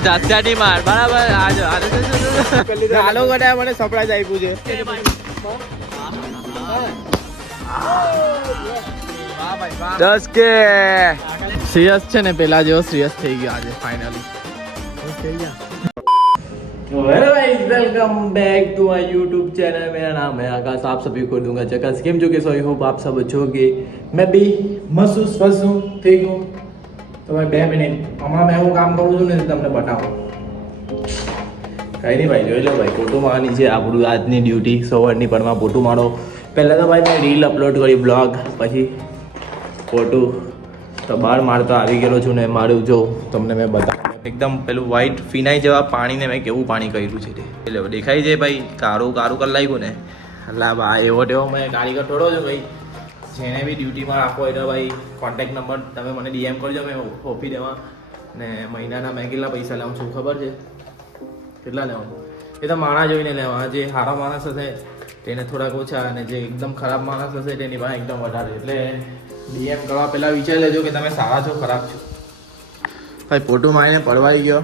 જાત્યાની માર બરાબર આલો ગડા મને સરપ્રાઈઝ આપ્યું છે દસ કે સિરિયસ છે ને પેલા જેવો સિરિયસ થઈ ગયો આજે finally hello guys welcome back to my YouTube channel मेरा नाम है आकाश आप सभी को दूंगा चकास केम जो के सो आई होप आप सब अच्छे होंगे मैं भी मस्त स्वस्थ हूँ ठीक हूँ तो भाई 2 मिनट हमारा मैं वो काम करूँ છું ને તમને બતાવું કઈ નહીં ભાઈ જોઈ લો ભાઈ ફોટો મારવાની છે આપણું આજની ડ્યુટી સવારની પરમાં ફોટો મારો પહેલાં તો ભાઈ મેં રીલ અપલોડ કરી બ્લોગ પછી ફોટો તો બહાર મારતો આવી ગયેલો છું ને મારું જો તમને મેં બતાવું એકદમ પેલું વ્હાઈટ ફિનાઈ જેવા પાણીને મેં કેવું પાણી કર્યું છે તે એટલે દેખાય છે ભાઈ કારું કારું કરી લાગ્યું ને એટલે ભાઈ એવો ટેવો મેં કારીગર થોડો છું ભાઈ જેને બી ડ્યુટીમાં રાખો એટલે ભાઈ કોન્ટેક્ટ નંબર તમે મને ડીએમ કરજો મેં ઓફી દેવા ને મહિનાના મેં કેટલા પૈસા લાવું છું ખબર છે કેટલા લેવાનું એ તો માણસ જોઈને લેવા જે સારા માણસ હશે તેને થોડાક ઓછા અને જે એકદમ ખરાબ માણસ હશે તેની પાસે એકદમ વધારે એટલે ડીએમ કરવા પહેલાં વિચારી લેજો કે તમે સારા છો ખરાબ છો ભાઈ ફોટો મારીને પડવાઈ ગયો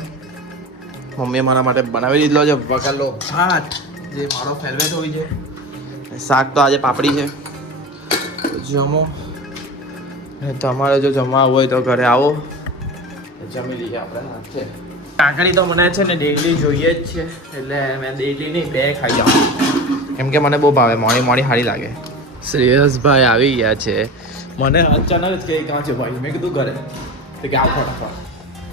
મમ્મીએ મારા માટે બનાવી દીધલો છે વઘારેલો ભાત જે મારો ફેવરેટ હોય છે શાક તો આજે પાપડી છે જમો તમારે જો જમવા હોય તો ઘરે આવો જમી લઈએ આપણે હાથે કાકડી તો મને છે ને ડેઈલી જોઈએ જ છે એટલે મેં ડેઈલી નહીં 2 ખાઈ જાઉં કેમ કે મને બહુ ભાવે મોડી મોડી સારી લાગે શ્રેયસભાઈ આવી ગયા છે મને અચાનક જ કહી કાં છે ભાઈ મેં કીધું ઘરે તો કે આવો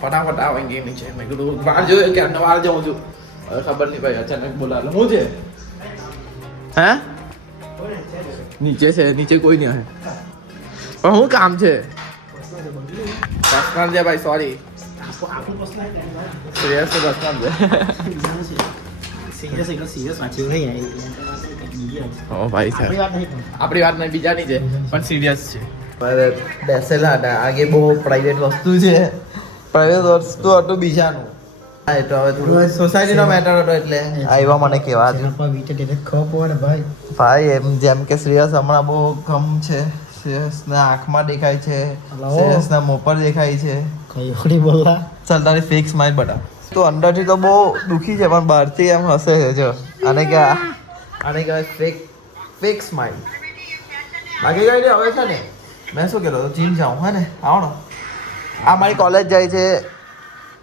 ફટાફટ આવે ગઈ નીચે મેં કીધું બહાર જોયું કે બહાર જાઉં છું હવે ખબર નહીં ભાઈ અચાનક બોલાવે શું છે હે નીચે છે નીચે કોઈ નહીં આવે પણ શું કામ છે પર્સનલ છે ભાઈ સોરી સિરિયસ તો પર્સનલ છે ઓ ભાઈ સાહેબ આપણી વાત નહીં બીજાની છે પણ સિરિયસ છે બેસેલા હતા આગે બહુ પ્રાઇવેટ વસ્તુ છે પ્રાઇવેટ વસ્તુ હતું બીજાનું હા એ તો હવે થોડું સોસાયટીનો મેટર હતો એટલે આવ્યા મને કેવા ભાઈ એમ જેમ કે શ્રેયસ હમણાં બહુ ગમ છે શ્રેયસના આંખમાં દેખાય છે શ્રેયસના મોં પર દેખાય છે કઈ બોલા ચાલ તારી ફિક્સ માઇન્ડ બતા તો અંદરથી તો બહુ દુખી છે પણ બહારથી એમ હસે છે જો આને કહેવાય ફેક સ્માઇલ બાકી કઈ નહીં હવે છે ને મેં શું કહેલો જીમ જાઉં હે ને આવો ને આ મારી કોલેજ જાય છે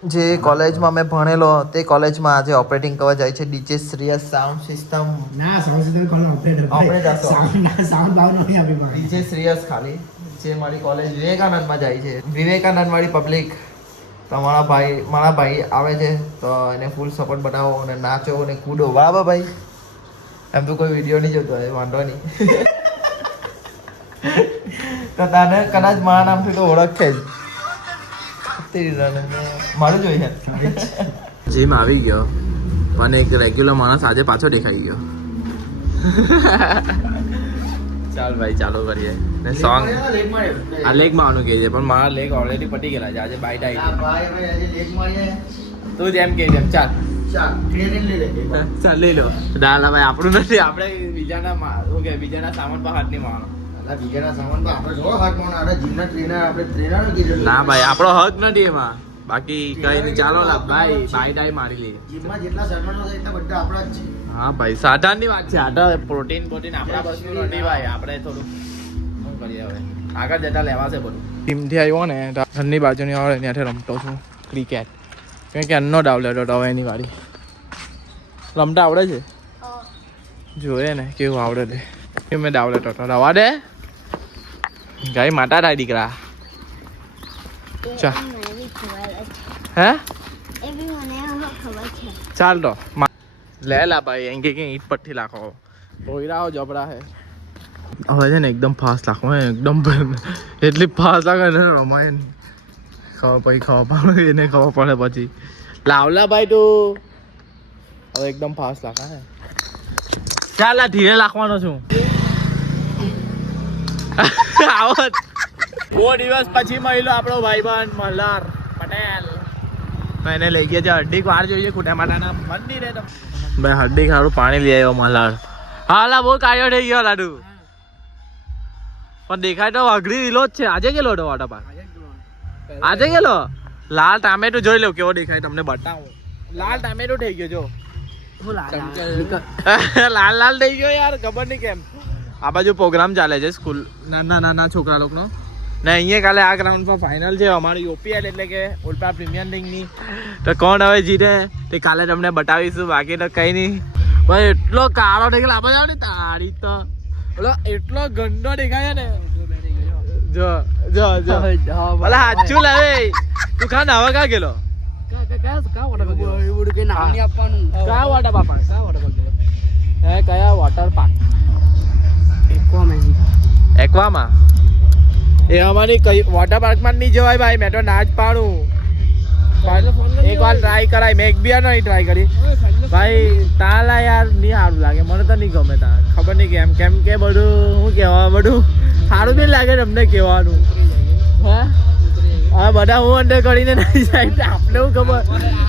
જે કોલેજમાં મેં ભણેલો તે કોલેજમાં આજે ઓપરેટિંગ કરવા જાય છે ડીજે શ્રેયસ સાઉન્ડ સિસ્ટમ ના સાઉન્ડ સિસ્ટમ કોણ ઓપરેટર સાઉન્ડ બાવ નહીં આપી મારે ડીજે શ્રેયસ ખાલી જે મારી કોલેજ વિવેકાનંદમાં જાય છે વિવેકાનંદ વાળી પબ્લિક તો મારા ભાઈ આવે છે તો એને ફૂલ સપોર્ટ બનાવો અને નાચો અને કૂદો બરાબર ભાઈ એમ તો કોઈ વિડીયો નહીં જોતો હોય વાંધો નહીં તો તને કદાચ મારા નામથી તો ઓળખે જ મારું જોઈએ જીમ આવી ગયો અને એક રેગ્યુલર માણસ આજે પાછો દેખાઈ ગયો ચાલ ભાઈ ચાલુ કરીએ ને સોંગ આ લેગ મારવાનું કહે છે પણ મારા લેગ ઓલરેડી પટી ગયેલા છે આજે બાઈટ આવી તું જેમ કે જેમ ચાલ ચાલ લઈ લો દાદા ભાઈ આપણું નથી આપણે બીજાના શું કે બીજાના સામાન પર હાથ નહીં મારવાનો ના ભાઈ આપણો હક નથી એમાં બાકી કઈ નહીં ચાલો ભાઈ બાઈટ મારી લઈએ હા ભાઈ સાધારની વાત છે આ પ્રોટીન આપણા બસનું નથી ભાઈ આપણે થોડું શું કરીએ હવે આગળ જતા લેવાશે બધું ટીમથી આવ્યો ને ઘરની બાજુની આવે ત્યાંથી રમતો છું ક્રિકેટ કેમ કે એનો ડાવ લેતો હતો હવે એની વાળી રમતા આવડે છે જોઈએ ને કેવું આવડે તે મેં ડાવ લેતો હતો રવા દે ગાય માતા થાય દીકરા ચા હે ચાલ તો લે લા ભાઈ એમ કે ઈટ પટ્ટી લાખો પોયરાઓ જબડા હે હવે છે ને એકદમ ફાસ્ટ લાખો એકદમ એટલી ફાસ્ટ લાગે ને રમાય ખબર પડે એને ખબર પડે પછી લાવલા ભાઈ તું હવે એકદમ ફાસ્ટ લાખા હે ચાલ આ ધીરે લાખવાનો છું આવત બહુ દિવસ પછી મળ્યો આપણો ભાઈબંધ મલ્હાર પટેલ એને લઈ ગયા છે હરડીક વાર જોઈએ કુટા માતાના મંદિરે તો ભાઈ હરડીક સારું પાણી લઈ આવ્યો મલ્હાર હાલા બહુ કાર્યો થઈ ગયો લાડુ પણ દેખાય તો અઘરી વિલો જ છે આજે ગયેલો હતો વોટર પાર્ક આજે ગયેલો લાલ ટામેટો જોઈ લો કેવો દેખાય તમને બતાવું. લાલ ટામેટો થઈ ગયો જો. લાલ લાલ થઈ ગયો યાર ખબર નહીં કેમ. આ બાજુ પ્રોગ્રામ ચાલે છે સ્કૂલ નાના છોકરા લોકોનો ને અહીંયા કાલે આ ગ્રાઉન્ડ પર ફાઇનલ છે અમારી ઓપીએલ એટલે કે ઓલપા પ્રીમિયર લીગની. તો કોણ હવે જીતે તે કાલે તમને બતાવીશું. બાકી તો કઈ નહીં ભાઈ. એટલો કાળો દેખાય આ બાજુ તારી તો એટલો ગંદો દેખાય ને. જો જો જો ભલા હાચું લાવે તું ખા નાવા કા ગયેલો કયા વોટર પાર્ક એક્વામાં એ અમારી કઈ વોટર પાર્કમાં નહીં જવાય ભાઈ. મેં તો ના જ પાડું. એક વાર ટ્રાય કરાય. મેં એક બી નહીં ટ્રાય કરી ભાઈ. તાલા યાર નહીં સારું લાગે મને તો નહીં ગમે. તા ખબર નહીં કેમ કે બધું શું કહેવા બધું સારું બી લાગે તમને કહેવાનું. હા બધા હું અંદર કરીને નહીં જાય આપણે શું ખબર.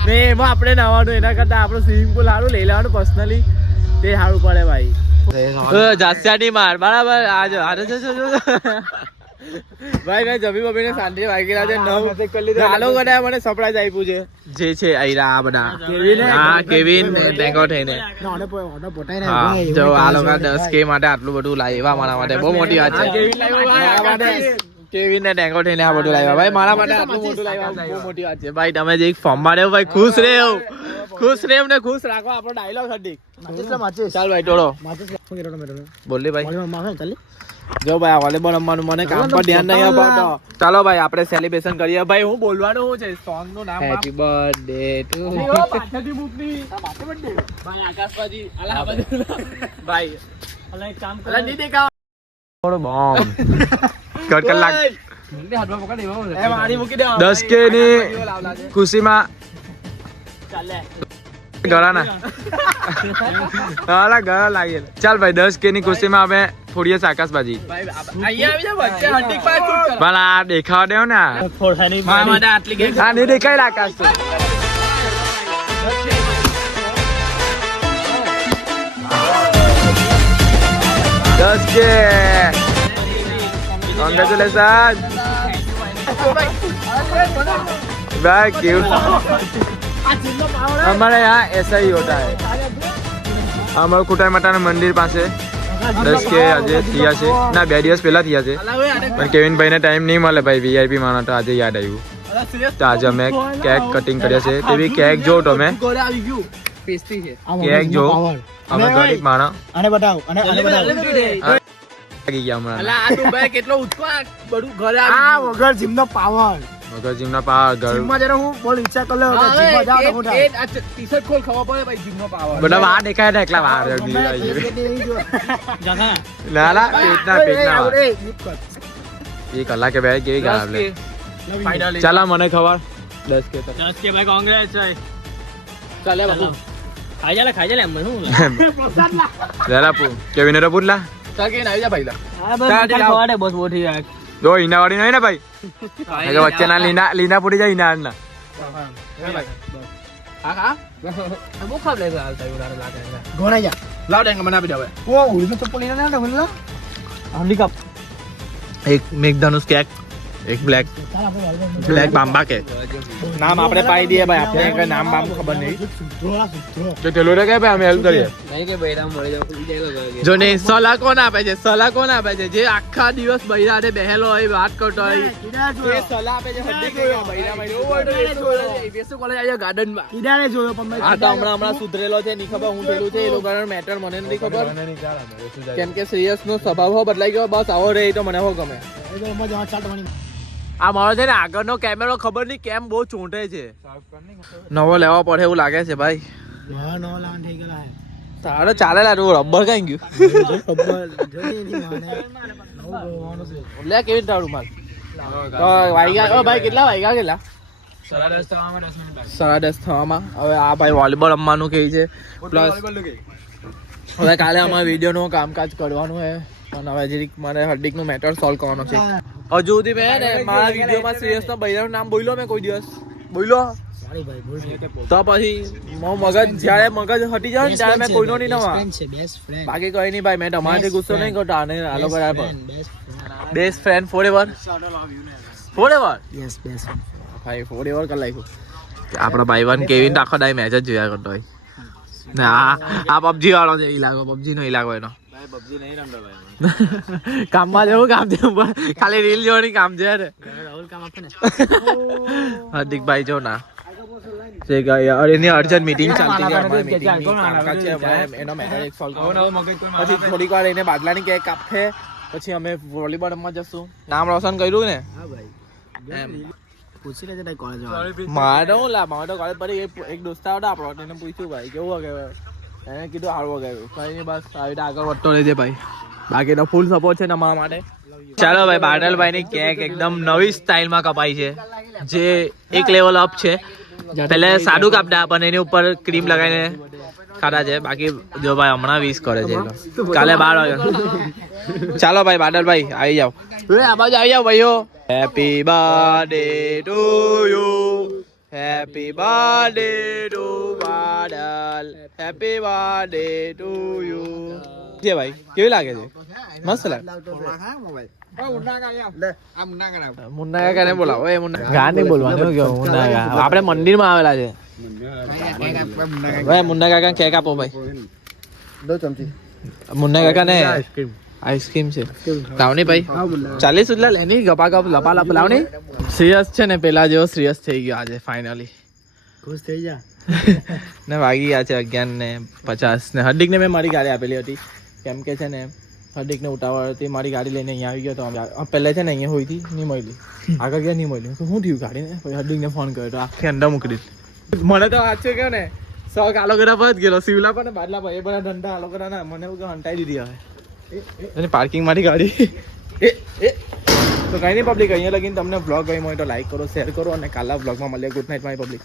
મેં એમાં આપણે નાવાનું એના કરતાં આપણું સ્વિમિંગ પુલ સારું લઈ લેવાનું પર્સનલી તે સારું પડે ભાઈ. જાસ્યાની માર બરાબર આજ ભાઈ મેં જમી બબી ને શાંતિ વાગેલા છે 9 હાલો કદાચ મને સરપ્રાઈઝ આપ્યું છે જે છે આઈરા આ બધા કેવિન ટેંગો થઈને જો આ લોકો 10K માટે આટલું બધું લાવ્યા મારા માટે બહુ મોટી વાત છે. કેવિન ને ટેંગો થઈને આ બધું લાવ્યા ભાઈ મારા માટે આટલું મોટું લાવ્યા બહુ મોટી વાત છે ભાઈ. તમે જે ફોર્મ માં રહ્યો ભાઈ ખુશ રહેવ ને ખુશ રાખો આપણો ડાયલોગ હડી ચાલ ભાઈ ટોળો બોલ ભાઈ. જો ભાઈ આ વોલીબોલ રમવાનું મને કામ પર ધ્યાન નહીં આપતો. ચાલો ભાઈ આપણે સેલિબ્રેશન કરીએ ભાઈ. હું બોલવાનું શું છે સોંગ નું નામ હેપી બર્થડે ટુ પાછળથી મૂકની ભાઈ આકાશવાજી અલા ભાઈ અલા એક કામ કર નહીં દેખાવ થોડો બોમ્બ કટ કલાક મને હાથમાં પકડ દેવો એ મારી મૂકી દે 10K ની ખુશીમાં ચાલે ગળાના હાલા ગળા લાગેલ. ચાલ ભાઈ 10K ની ખુશીમાં અમે થોડીએ આકાશબાજી ભલા દેખાવા દેવ ને હા નહીં દેખાય આકાશ તો. Congratulations भाई क्यों हमारे यहाँ ऐसा ही होता है. हमारे कुटाई मटा मंदिर पास 10K આજે થયા છે ના 2 દિવસ પહેલા થયા છે પણ કેવિન ભાઈ ને ટાઈમ નહીં મળે ભાઈ. VIP માણસ તો આજે યાદ આવ્યું તો આજે અમે કેક કટિંગ કર્યા છે. તે બી કેક જો તમે કેક જો અમે ગરીબ માણસ અને બતાવ અને લાગી ગયા હમણાં. અલા આ તું ભાઈ કેટલો ઉચકો બધું ઘરે આ વગર જીમનો પાવર જીમમાં જરા હું બોલ ઈચ્છા કર લે જીમમાં જાવ તો મોટા એ ટી-શર્ટ ખોલ ખબર પડે ભાઈ જીમનો પાવર બધા વાર દેખાય ને એકલા વાર ના ના પેટના એ કલાકે બે કેવી ગાળ લે ચાલા મને ખબર 10K ભાઈ કોંગ્રેસ ભાઈ ચાલે બાપુ ખાઈ જા લે મને હું જરા પુ કેવિન રે પૂછલા ચાલ કે આવી જા ભાઈ લા ખવાડે બસ બોઠી યાર દો ઈના વાળી નહીં ને ભાઈ આજે વચ્ચે ના લીના પૂરી જાય ઈના ના ભાઈ હા હા બહુ ખાવ લે હાલતા ઉડારે લાગે ઘોણા જા લાવ દેંગે મને આપી દે હવે ઓ ઉડી તો ચપ્પલ લેના ને બોલ હંડી કપ એક મેઘધનુષ કેક એક બ્લેક બામ્બા કેક નામ આપણે પાઈ દઈએ ભાઈ. આપણે કઈ નામ બામ ખબર નહીં તો ચલો રે કે ભાઈ અમે હેલ્પ કરીએ નહીં કે બૈરા મળી જાવ જો ને સલાહ કોણ આપે છે જે આખા દિવસ બૈરાને બેહેલો હોય વાત કરતો હોય એ સલાહ આપે છે હડ્ડી કે બૈરા ભાઈ બેસો કોલેજ આવ્યો ગાર્ડન માં કીડાને જોયો પણ આ તો હમણાં સુધરેલો છે ની ખબર હું થેલું છે એ લોકોનો મેટર મને નથી ખબર કેમ કે સિરિયસ નો સ્વભાવ બદલાઈ ગયો બસ આવો રે તો મને હો ગમે. આ મારો છે ને આગળનો કેમેરો ખબર નહીં કેમ બહુ ચોંટે છે. નવો લેવો પડે એવું લાગે છે ભાઈ. તારે ચાલે રબર કઈ ગયું લે કેવી તારું માલ વાગ્યા ભાઈ કેટલા વાગ્યા 10:30 થવામાં. હવે આ ભાઈ વોલીબોલ રમવાનું કહે છે પ્લસ હવે કાલે અમારે વિડીયો નું કામકાજ કરવાનું છે પણ હવે જરીક મારે હાર્દિક નું મેટર સોલ્વ કરવાનો છે. હજુ સુધી મેં ને મારા વિડીયોમાં સિરિયસ નો બૈરાનું નામ બોલ્યો મેં કોઈ દિવસ બોલ્યો તો પછી મગજ જયારે મગજ હટી જાય ને ત્યારે મેં કોઈનો નહીં નવા બાકી કઈ નહીં ભાઈ. મેં તમારાથી ગુસ્સો નહીં કરતો આને આલો કરાય best friend for ever forever yes best ભાઈ ફોરેવર કરી નાખ્યું આપણો ભાઈબંધ કેવિન આખો ડાય મેચ જ જોયા કરતો હોય ને આ પબજી વાળો છે ઈલાકો પબજી નો ઈલાકો એનો પબજી નહીં રમતો ભાઈ કામમાં જવું કામ છે ખાલી રીલ જોવાની કામ છે ને રાહુલ કામ આપે ને હાર્દિકભાઈ જો ના એની અર્જન્ટ મીટિંગ ચાલતી છે અમારી મીટિંગની કામકાજ છે એનો મેટર એક સોલ્વ કરવાનો પછી થોડીક વાર એને બાદલાની કેક કાપે પછી અમે વોલીબોલ રમવા જશું નામ રોશન કર્યું ને હા ભાઈ એમ પૂછી લેજે તારી કોલેજ મારે હું લા મારે તો કોલેજ પર એક દોસ્તા હતો આપણો એને પૂછ્યું ભાઈ કેવું વગે એને કીધું સારું વગાવ્યું કઈ નહીં બસ આવી રીતે આગળ વધતો રહેજે ભાઈ બાકી તો ફૂલ સપોર્ટ છે તમારા માટે ચાલો ભાઈ બાદલભાઈ ની કેક એકદમ નવી સ્ટાઇલમાં કપાઈ છે જે એક લેવલ અપ છે પહેલે સાદું કાપતા પણ એની ઉપર ક્રીમ લગાવીને ખાતા છે બાકી જો ભાઈ હમણાં 20 કરે છે કાલે 12 વાગે ચાલો ભાઈ બાદલભાઈ આવી જાઓ આ બાજુ આવી જાઓ ભાઈઓ happy birthday to you happy birthday to Badal happy birthday to you છે ભાઈ કેવી લાગે છે મસ્ત લાગે મુન્ના કાકા ને બોલાવો એ મુન્ના ગા નહીં બોલવાનું કેવું મુન્ના કાકા આપણે મંદિરમાં આવેલા છે ભાઈ મુન્ના કાકા કેક આપો ભાઈ મુન્ના કાકા ને આઈસ્ક્રીમ છે લાવની ભાઈ 40 ઉજલા લેની ગપા ગપ લપા લપ લાવની શ્રેયસ છે ને પેલા જેવો શ્રેયસ થઈ ગયો આજે ફાઇનલી ખુશ થઈ જા ને વાગી ગયા છે 11:50 ને હાર્દિક ને મેં મારી ગાડી આપેલી હતી કેમ કે છે ને હાર્દિક ને ઉતાવળ હતી મારી ગાડી લઈને અહીંયા આવી ગયો તો પહેલા છે ને અહીંયા હોઈ હતી નહીં મળી આગળ ગયા નહીં મળી તો શું થયું ગાડીને પછી હાર્દિક ને ફોન કર્યો તો આખી અંદર મૂકી દીધી મને તો વાત છે કે ને શોખ આલો કરા પર જ ગયેલો શિવલા પર ને બાદલા પર એ બધા ધંધા આલો કરા ના મને એવું હંટાઈ દીધી હવે અને પાર્કિંગ માંથી ગાડી તો કઈ નહીં પબ્લિક અહીંયા લગીને તમને બ્લોગ ગમ્યો હોય તો લાઈક કરો શેર કરો અને કાલા બ્લોગમાં મળીએ ગુડ નાઇટ માય પબ્લિક